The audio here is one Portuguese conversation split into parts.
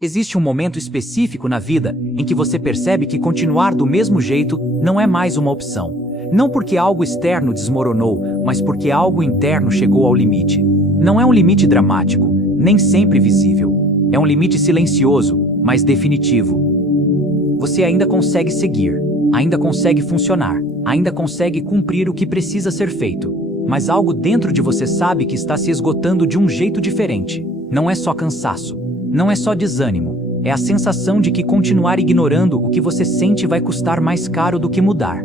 Existe um momento específico na vida em que você percebe que continuar do mesmo jeito não é mais uma opção. Não porque algo externo desmoronou, mas porque algo interno chegou ao limite. Não é um limite dramático, nem sempre visível. É um limite silencioso, mas definitivo. Você ainda consegue seguir, ainda consegue funcionar, ainda consegue cumprir o que precisa ser feito. Mas algo dentro de você sabe que está se esgotando de um jeito diferente. Não é só cansaço. Não é só desânimo, é a sensação de que continuar ignorando o que você sente vai custar mais caro do que mudar.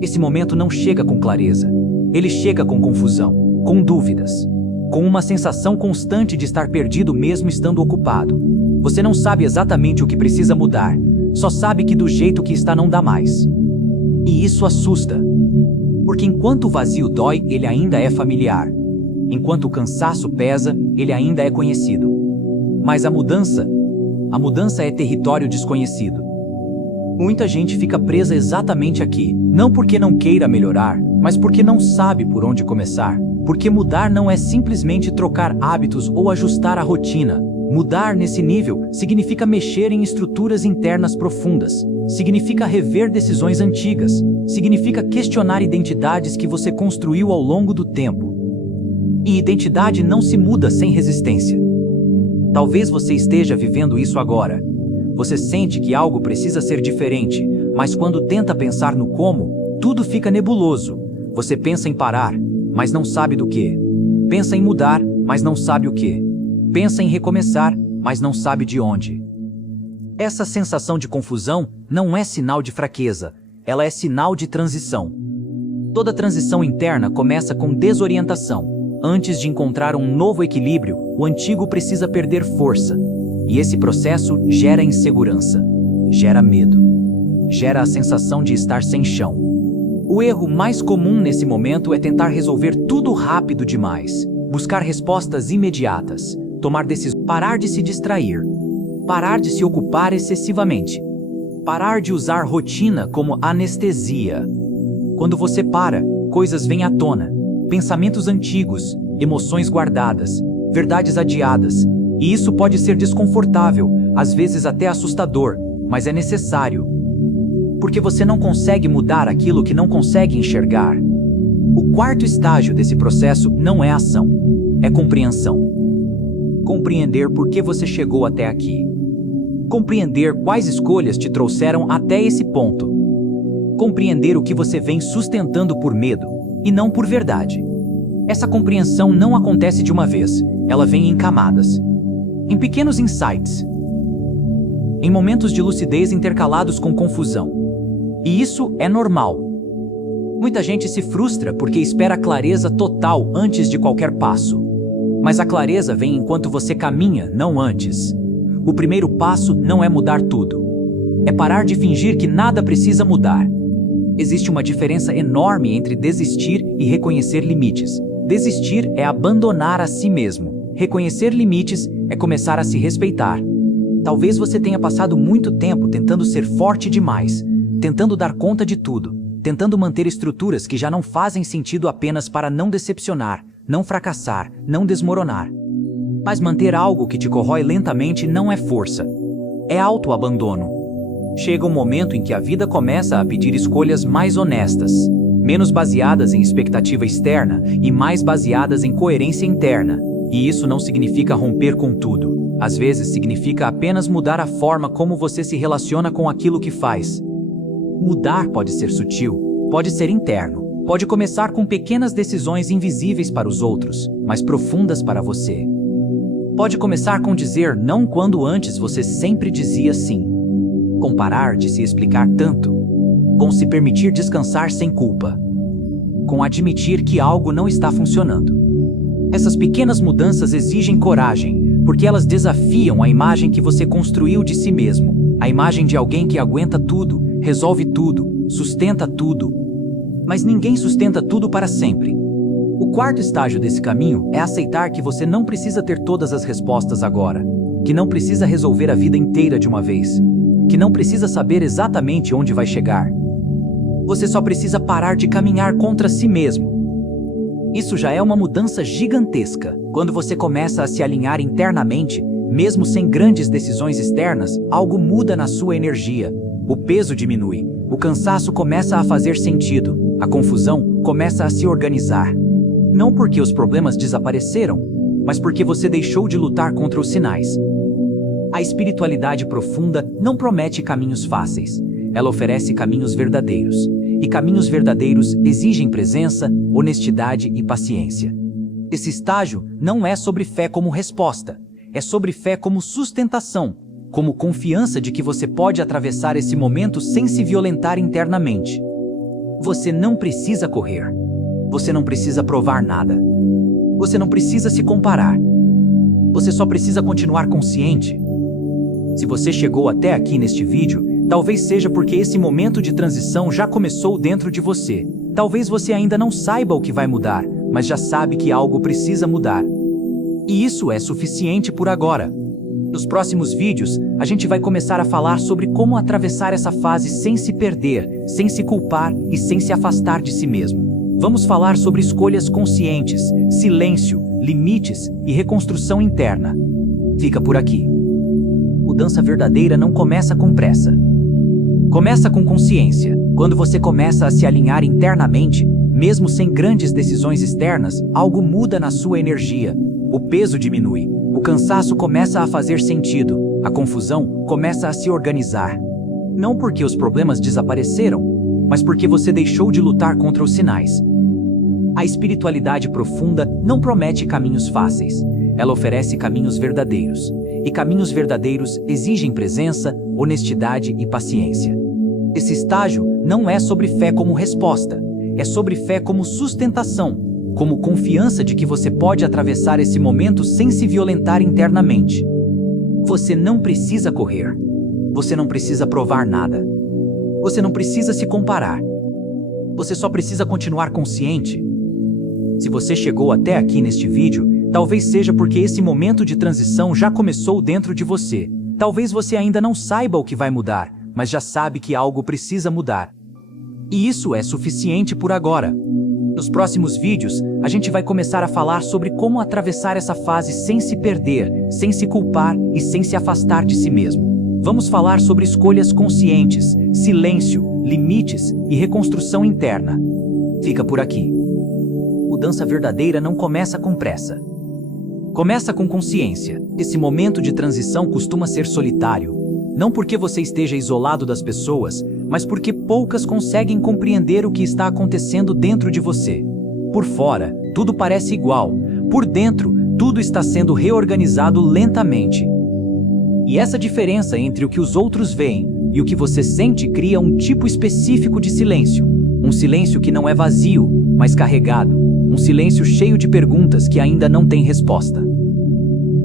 Esse momento não chega com clareza. Ele chega com confusão, com dúvidas, com uma sensação constante de estar perdido mesmo estando ocupado. Você não sabe exatamente o que precisa mudar, só sabe que do jeito que está não dá mais. E isso assusta, porque enquanto o vazio dói, ele ainda é familiar. Enquanto o cansaço pesa, ele ainda é conhecido. Mas a mudança é território desconhecido. Muita gente fica presa exatamente aqui, não porque não queira melhorar, mas porque não sabe por onde começar. Porque mudar não é simplesmente trocar hábitos ou ajustar a rotina. Mudar nesse nível significa mexer em estruturas internas profundas, significa rever decisões antigas, significa questionar identidades que você construiu ao longo do tempo. E identidade não se muda sem resistência. Talvez você esteja vivendo isso agora. Você sente que algo precisa ser diferente, mas quando tenta pensar no como, tudo fica nebuloso. Você pensa em parar, mas não sabe do que. Pensa em mudar, mas não sabe o que. Pensa em recomeçar, mas não sabe de onde. Essa sensação de confusão não é sinal de fraqueza, ela é sinal de transição. Toda transição interna começa com desorientação. Antes de encontrar um novo equilíbrio, o antigo precisa perder força. E esse processo gera insegurança, gera medo, gera a sensação de estar sem chão. O erro mais comum nesse momento é tentar resolver tudo rápido demais, buscar respostas imediatas, tomar decisões, parar de se distrair, parar de se ocupar excessivamente, parar de usar rotina como anestesia. Quando você para, coisas vêm à tona. Pensamentos antigos, emoções guardadas, verdades adiadas, e isso pode ser desconfortável, às vezes até assustador, mas é necessário. Porque você não consegue mudar aquilo que não consegue enxergar. O quarto estágio desse processo não é ação, é compreensão. Compreender por que você chegou até aqui. Compreender quais escolhas te trouxeram até esse ponto. Compreender o que você vem sustentando por medo, e não por verdade. Essa compreensão não acontece de uma vez, ela vem em camadas, em pequenos insights, em momentos de lucidez intercalados com confusão. E isso é normal. Muita gente se frustra porque espera clareza total antes de qualquer passo. Mas a clareza vem enquanto você caminha, não antes. O primeiro passo não é mudar tudo. É parar de fingir que nada precisa mudar. Existe uma diferença enorme entre desistir e reconhecer limites. Desistir é abandonar a si mesmo. Reconhecer limites é começar a se respeitar. Talvez você tenha passado muito tempo tentando ser forte demais, tentando dar conta de tudo, tentando manter estruturas que já não fazem sentido apenas para não decepcionar, não fracassar, não desmoronar. Mas manter algo que te corrói lentamente não é força, é autoabandono. Chega um momento em que a vida começa a pedir escolhas mais honestas, menos baseadas em expectativa externa e mais baseadas em coerência interna. E isso não significa romper com tudo. Às vezes significa apenas mudar a forma como você se relaciona com aquilo que faz. Mudar pode ser sutil, pode ser interno, pode começar com pequenas decisões invisíveis para os outros, mas profundas para você. Pode começar com dizer não quando antes você sempre dizia sim. Com parar de se explicar tanto, com se permitir descansar sem culpa, com admitir que algo não está funcionando. Essas pequenas mudanças exigem coragem, porque elas desafiam a imagem que você construiu de si mesmo, a imagem de alguém que aguenta tudo, resolve tudo, sustenta tudo. Mas ninguém sustenta tudo para sempre. O quarto estágio desse caminho é aceitar que você não precisa ter todas as respostas agora, que não precisa resolver a vida inteira de uma vez, que não precisa saber exatamente onde vai chegar. Você só precisa parar de caminhar contra si mesmo. Isso já é uma mudança gigantesca. Quando você começa a se alinhar internamente, mesmo sem grandes decisões externas, algo muda na sua energia. O peso diminui, o cansaço começa a fazer sentido, a confusão começa a se organizar. Não porque os problemas desapareceram, mas porque você deixou de lutar contra os sinais. A espiritualidade profunda não promete caminhos fáceis, ela oferece caminhos verdadeiros. E caminhos verdadeiros exigem presença, honestidade e paciência. Esse estágio não é sobre fé como resposta, é sobre fé como sustentação, como confiança de que você pode atravessar esse momento sem se violentar internamente. Você não precisa correr. Você não precisa provar nada. Você não precisa se comparar. Você só precisa continuar consciente. Se você chegou até aqui neste vídeo, talvez seja porque esse momento de transição já começou dentro de você. Talvez você ainda não saiba o que vai mudar, mas já sabe que algo precisa mudar. E isso é suficiente por agora. Nos próximos vídeos, a gente vai começar a falar sobre como atravessar essa fase sem se perder, sem se culpar e sem se afastar de si mesmo. Vamos falar sobre escolhas conscientes, silêncio, limites e reconstrução interna. Fica por aqui. Mudança verdadeira não começa com pressa. Começa com consciência. Quando você começa a se alinhar internamente, mesmo sem grandes decisões externas, algo muda na sua energia. O peso diminui, o cansaço começa a fazer sentido, a confusão começa a se organizar. Não porque os problemas desapareceram, mas porque você deixou de lutar contra os sinais. A espiritualidade profunda não promete caminhos fáceis, ela oferece caminhos verdadeiros. E caminhos verdadeiros exigem presença, honestidade e paciência. Esse estágio não é sobre fé como resposta, é sobre fé como sustentação, como confiança de que você pode atravessar esse momento sem se violentar internamente. Você não precisa correr. Você não precisa provar nada. Você não precisa se comparar. Você só precisa continuar consciente. Se você chegou até aqui neste vídeo, talvez seja porque esse momento de transição já começou dentro de você. Talvez você ainda não saiba o que vai mudar, mas já sabe que algo precisa mudar. E isso é suficiente por agora. Nos próximos vídeos, a gente vai começar a falar sobre como atravessar essa fase sem se perder, sem se culpar e sem se afastar de si mesmo. Vamos falar sobre escolhas conscientes, silêncio, limites e reconstrução interna. Fica por aqui. Mudança verdadeira não começa com pressa. Começa com consciência. Esse momento de transição costuma ser solitário. Não porque você esteja isolado das pessoas, mas porque poucas conseguem compreender o que está acontecendo dentro de você. Por fora, tudo parece igual. Por dentro, tudo está sendo reorganizado lentamente. E essa diferença entre o que os outros veem e o que você sente cria um tipo específico de silêncio. Um silêncio que não é vazio, mas carregado. Um silêncio cheio de perguntas que ainda não têm resposta.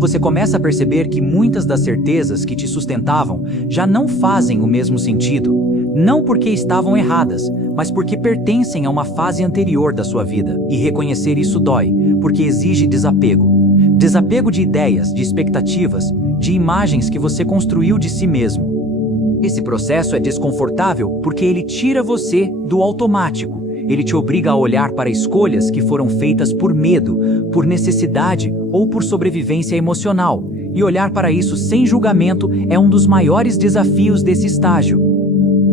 Você começa a perceber que muitas das certezas que te sustentavam já não fazem o mesmo sentido, não porque estavam erradas, mas porque pertencem a uma fase anterior da sua vida. E reconhecer isso dói, porque exige desapego. Desapego de ideias, de expectativas, de imagens que você construiu de si mesmo. Esse processo é desconfortável porque ele tira você do automático. Ele te obriga a olhar para escolhas que foram feitas por medo, por necessidade ou por sobrevivência emocional. E olhar para isso sem julgamento é um dos maiores desafios desse estágio.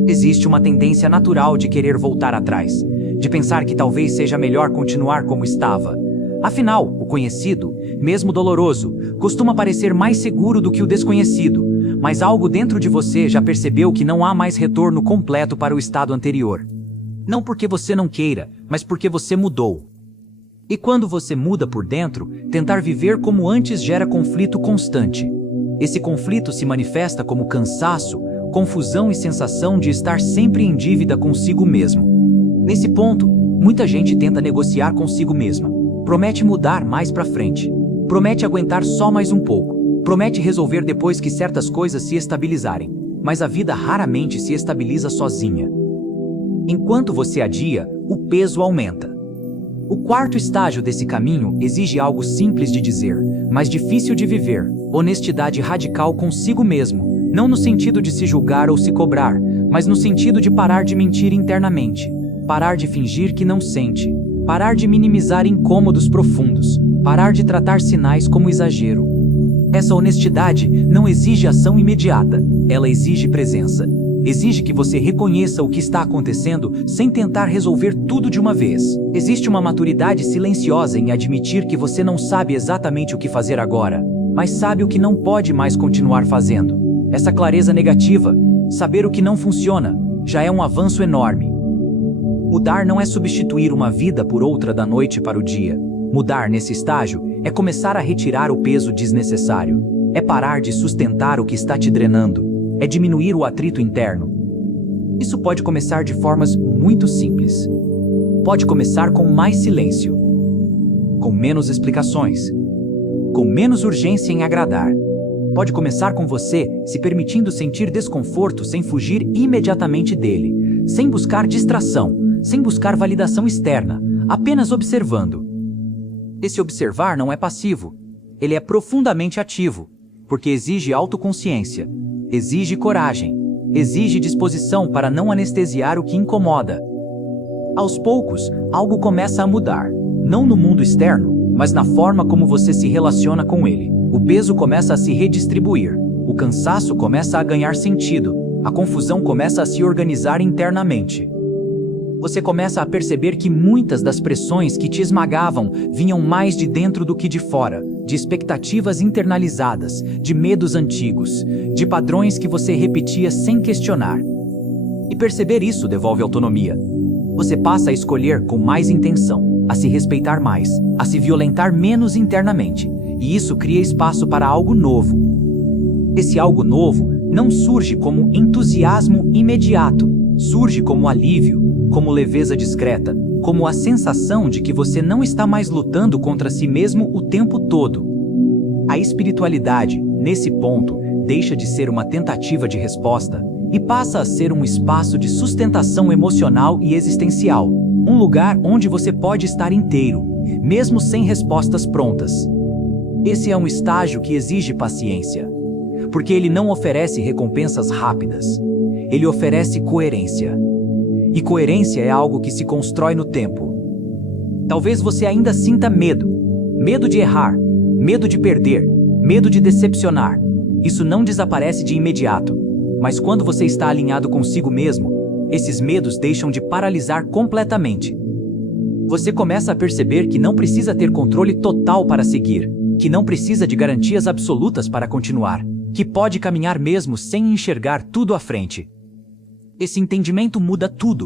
Existe uma tendência natural de querer voltar atrás, de pensar que talvez seja melhor continuar como estava. Afinal, o conhecido, mesmo doloroso, costuma parecer mais seguro do que o desconhecido, mas algo dentro de você já percebeu que não há mais retorno completo para o estado anterior. Não porque você não queira, mas porque você mudou. E quando você muda por dentro, tentar viver como antes gera conflito constante. Esse conflito se manifesta como cansaço, confusão e sensação de estar sempre em dívida consigo mesmo. Nesse ponto, muita gente tenta negociar consigo mesma. Promete mudar mais pra frente. Promete aguentar só mais um pouco. Promete resolver depois que certas coisas se estabilizarem. Mas a vida raramente se estabiliza sozinha. Enquanto você adia, o peso aumenta. O quarto estágio desse caminho exige algo simples de dizer, mas difícil de viver: honestidade radical consigo mesmo, não no sentido de se julgar ou se cobrar, mas no sentido de parar de mentir internamente, parar de fingir que não sente, parar de minimizar incômodos profundos, parar de tratar sinais como exagero. Essa honestidade não exige ação imediata, ela exige presença. Exige que você reconheça o que está acontecendo sem tentar resolver tudo de uma vez. Existe uma maturidade silenciosa em admitir que você não sabe exatamente o que fazer agora, mas sabe o que não pode mais continuar fazendo. Essa clareza negativa, saber o que não funciona, já é um avanço enorme. Mudar não é substituir uma vida por outra da noite para o dia. Mudar nesse estágio é começar a retirar o peso desnecessário. É parar de sustentar o que está te drenando. É diminuir o atrito interno. Isso pode começar de formas muito simples. Pode começar com mais silêncio, com menos explicações, com menos urgência em agradar. Pode começar com você se permitindo sentir desconforto sem fugir imediatamente dele, sem buscar distração, sem buscar validação externa, apenas observando. Esse observar não é passivo, ele é profundamente ativo, porque exige autoconsciência, exige coragem, exige disposição para não anestesiar o que incomoda. Aos poucos, algo começa a mudar, não no mundo externo, mas na forma como você se relaciona com ele. O peso começa a se redistribuir, o cansaço começa a ganhar sentido, a confusão começa a se organizar internamente. Você começa a perceber que muitas das pressões que te esmagavam vinham mais de dentro do que de fora, de expectativas internalizadas, de medos antigos, de padrões que você repetia sem questionar. E perceber isso devolve autonomia. Você passa a escolher com mais intenção, a se respeitar mais, a se violentar menos internamente, e isso cria espaço para algo novo. Esse algo novo não surge como entusiasmo imediato, surge como alívio, como leveza discreta, como a sensação de que você não está mais lutando contra si mesmo o tempo todo. A espiritualidade, nesse ponto, deixa de ser uma tentativa de resposta e passa a ser um espaço de sustentação emocional e existencial, um lugar onde você pode estar inteiro, mesmo sem respostas prontas. Esse é um estágio que exige paciência, porque ele não oferece recompensas rápidas, ele oferece coerência. E coerência é algo que se constrói no tempo. Talvez você ainda sinta medo. Medo de errar, medo de perder, medo de decepcionar. Isso não desaparece de imediato. Mas quando você está alinhado consigo mesmo, esses medos deixam de paralisar completamente. Você começa a perceber que não precisa ter controle total para seguir, que não precisa de garantias absolutas para continuar, que pode caminhar mesmo sem enxergar tudo à frente. Esse entendimento muda tudo.